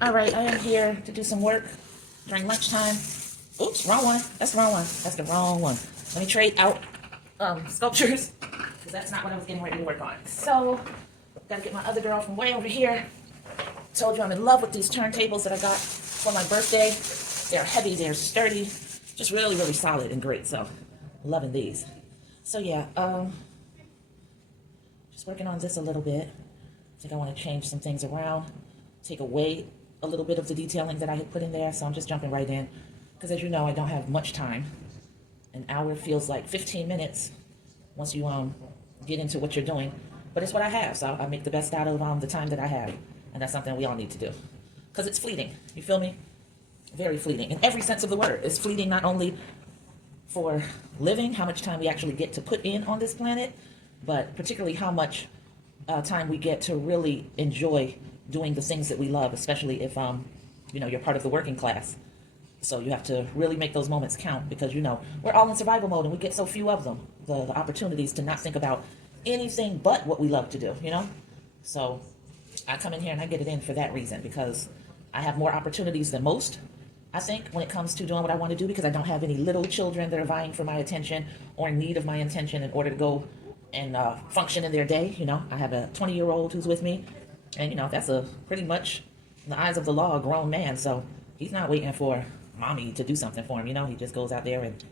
All right, I am here to do some work during lunchtime. Oops, wrong one. That's the wrong one. That's the wrong one. Let me trade out sculptures because that's not what I was getting ready to work on. So, gotta get my other girl from way over here. Told you I'm in love with these turntables that I got for my birthday. They're heavy, they're sturdy, just really, really solid and great. So, loving these. So yeah, just working on this a little bit. I think I want to change some things around, take away a little bit of the detailing that I had put in there. So I'm just jumping right in because, as you know, I don't have much time. An hour feels like 15 minutes once you get into what you're doing, but it's what I have. So I make the best out of the time that I have, and that's something we all need to do because it's fleeting. You feel me? Very fleeting in every sense of the word. It's fleeting not only for living, how much time we actually get to put in on this planet, but particularly how much time we get to really enjoy doing the things that we love, especially if you're part of the working class. So you have to really make those moments count because we're all in survival mode and we get so few of them. The opportunities to not think about anything but what we love to do. So I come in here and I get it in for that reason because I have more opportunities than most, I think, when it comes to doing what I want to do because I don't have any little children that are vying for my attention or in need of my attention in order to go and function in their day. I have a 20-year-old who's with me, and that's a pretty much, in the eyes of the law, a grown man. So he's not waiting for mommy to do something for him. He just goes out there and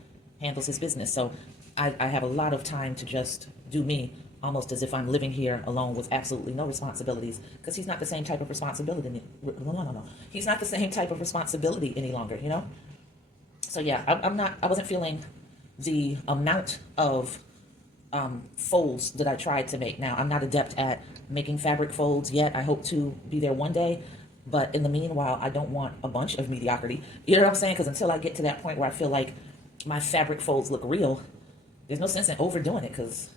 handles his business. So I have a lot of time to just do me, almost as if I'm living here alone with absolutely no responsibilities, because he's not the same type of responsibility. No. He's not the same type of responsibility any longer. So yeah, I wasn't feeling the amount of folds that I tried to make. Now, I'm not adept at making fabric folds yet. I hope to be there one day. But in the meanwhile, I don't want a bunch of mediocrity. You know what I'm saying? Because until I get to that point where I feel like my fabric folds look real, there's no sense in overdoing it because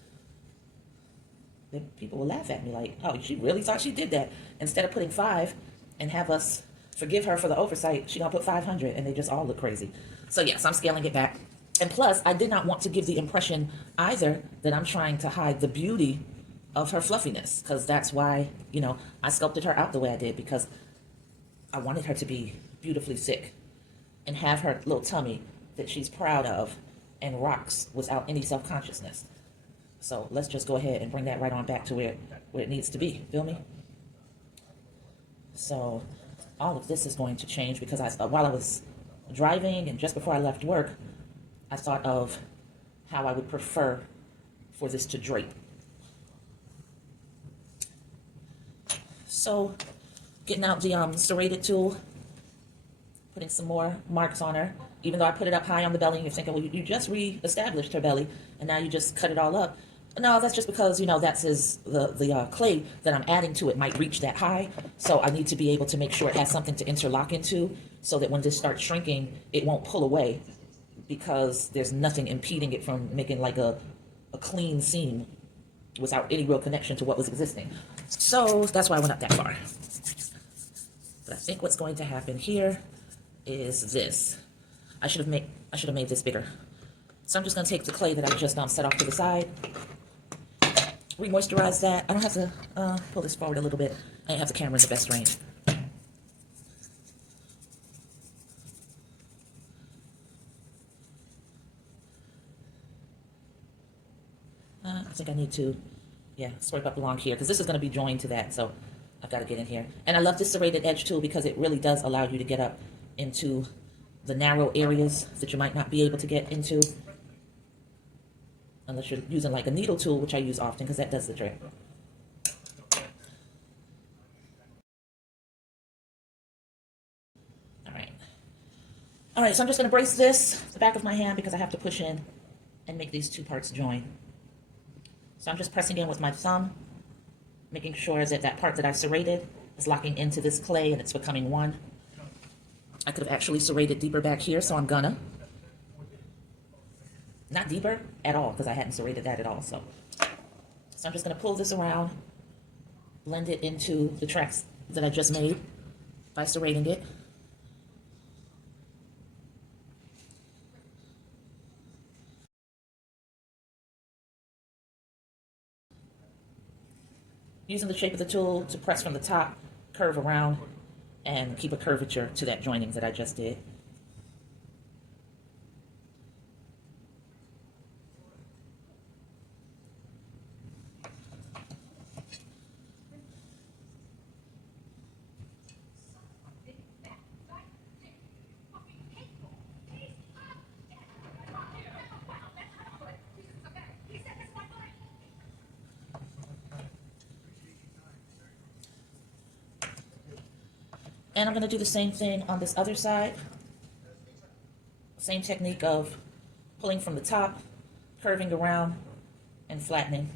people will laugh at me like, oh, she really thought she did that. Instead of putting 5 and have us forgive her for the oversight, she gonna put 500 and they just all look crazy. So yes, I'm scaling it back. And plus, I did not want to give the impression either that I'm trying to hide the beauty of her fluffiness, because that's why, I sculpted her out the way I did, because I wanted her to be beautifully thick and have her little tummy that she's proud of and rocks without any self-consciousness. So let's just go ahead and bring that right on back to where it needs to be. Feel me? So all of this is going to change because while I was driving and just before I left work, I thought of how I would prefer for this to drape. So getting out the serrated tool, putting some more marks on her. Even though I put it up high on the belly, and you're thinking, well, you just re-established her belly, and now you just cut it all up. No, that's just because, that's the clay that I'm adding to it might reach that high. So I need to be able to make sure it has something to interlock into so that when this starts shrinking, it won't pull away because there's nothing impeding it from making like a clean seam without any real connection to what was existing. So that's why I went up that far. But I think what's going to happen here is this. I should have made this bigger. So I'm just going to take the clay that I just set off to the side, re-moisturize that. I don't have to pull this forward a little bit. I don't have the camera in the best range. I think I need to, swipe up along here because this is going to be joined to that. So I've got to get in here. And I love this serrated edge tool because it really does allow you to get up into the narrow areas that you might not be able to get into unless you're using like a needle tool, which I use often because that does the trick. All right, so I'm just going to brace the back of my hand because I have to push in and make these two parts join. So I'm just pressing in with my thumb, making sure that that part that I serrated is locking into this clay and it's becoming one. I could have actually serrated deeper back here, so I'm gonna. Not deeper at all, because I hadn't serrated that at all. So I'm just gonna pull this around, blend it into the tracks that I just made by serrating it. Using the shape of the tool to press from the top, curve around, and keep a curvature to that joining that I just did. And I'm going to do the same thing on this other side. Same technique of pulling from the top, curving around, and flattening.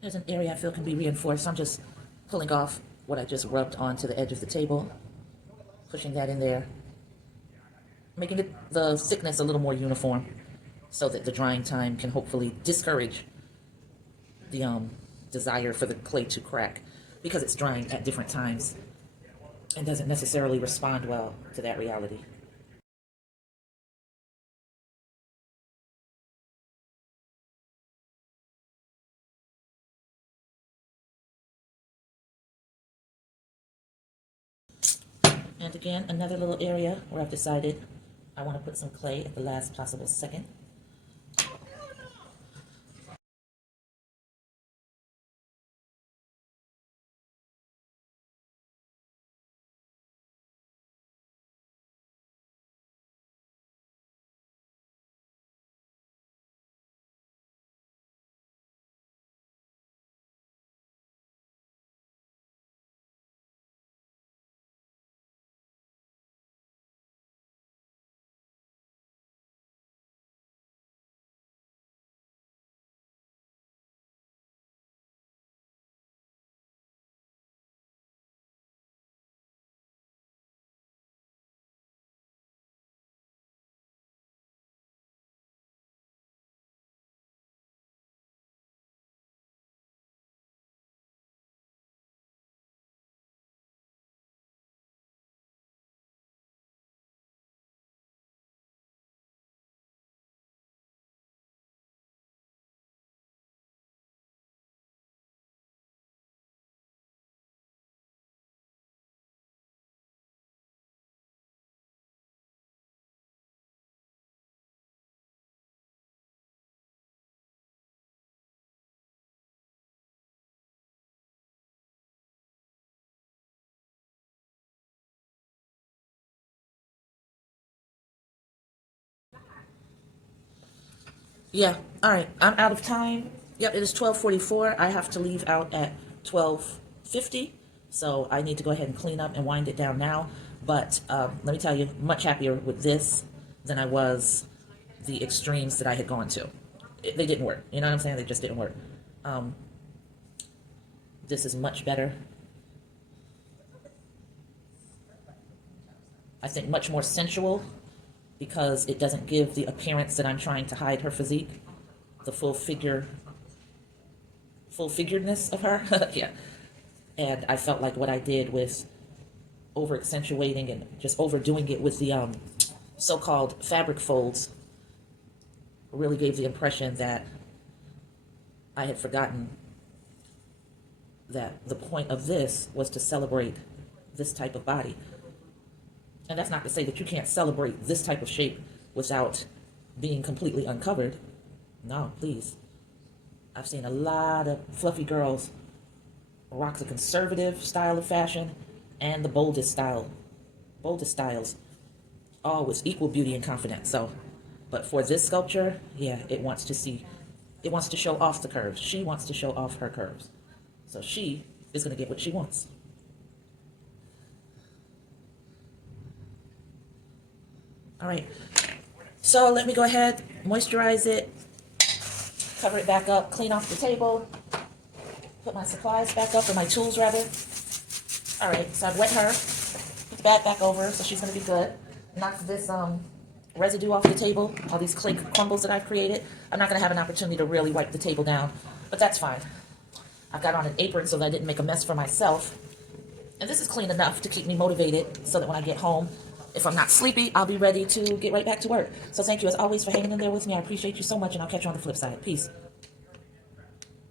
There's an area I feel can be reinforced. I'm just pulling off what I just rubbed onto the edge of the table, pushing that in there, making the thickness a little more uniform so that the drying time can hopefully discourage the desire for the clay to crack, because it's drying at different times and doesn't necessarily respond well to that reality. And again, another little area where I've decided I want to put some clay at the last possible second. Yeah, all right, I'm out of time. Yep, it is 12:44. I have to leave out at 12:50, so I need to go ahead and clean up and wind it down now. But let me tell you, much happier with this than I was the extremes that I had gone to. They didn't work. You know what I'm saying? They just didn't work. Um, this is much better. I think much more sensual, because it doesn't give the appearance that I'm trying to hide her physique, the full figuredness of her. Yeah. And I felt like what I did with over accentuating and just overdoing it with the so-called fabric folds really gave the impression that I had forgotten that the point of this was to celebrate this type of body. And that's not to say that you can't celebrate this type of shape without being completely uncovered. No, please. I've seen a lot of fluffy girls rock the conservative style of fashion and the boldest styles, all with equal beauty and confidence. So, but for this sculpture, yeah, it wants to show off the curves. She wants to show off her curves. So she is going to get what she wants. All right. So let me go ahead, moisturize it, cover it back up, clean off the table, put my supplies back up, or my tools rather. All right, so I've wet her, put the bag back over, so she's gonna be good. Knock this residue off the table, all these clay crumbles that I've created. I'm not gonna have an opportunity to really wipe the table down, but that's fine. I've got on an apron so that I didn't make a mess for myself. And this is clean enough to keep me motivated so that when I get home, if I'm not sleepy, I'll be ready to get right back to work. So thank you as always for hanging in there with me. I appreciate you so much, and I'll catch you on the flip side. Peace.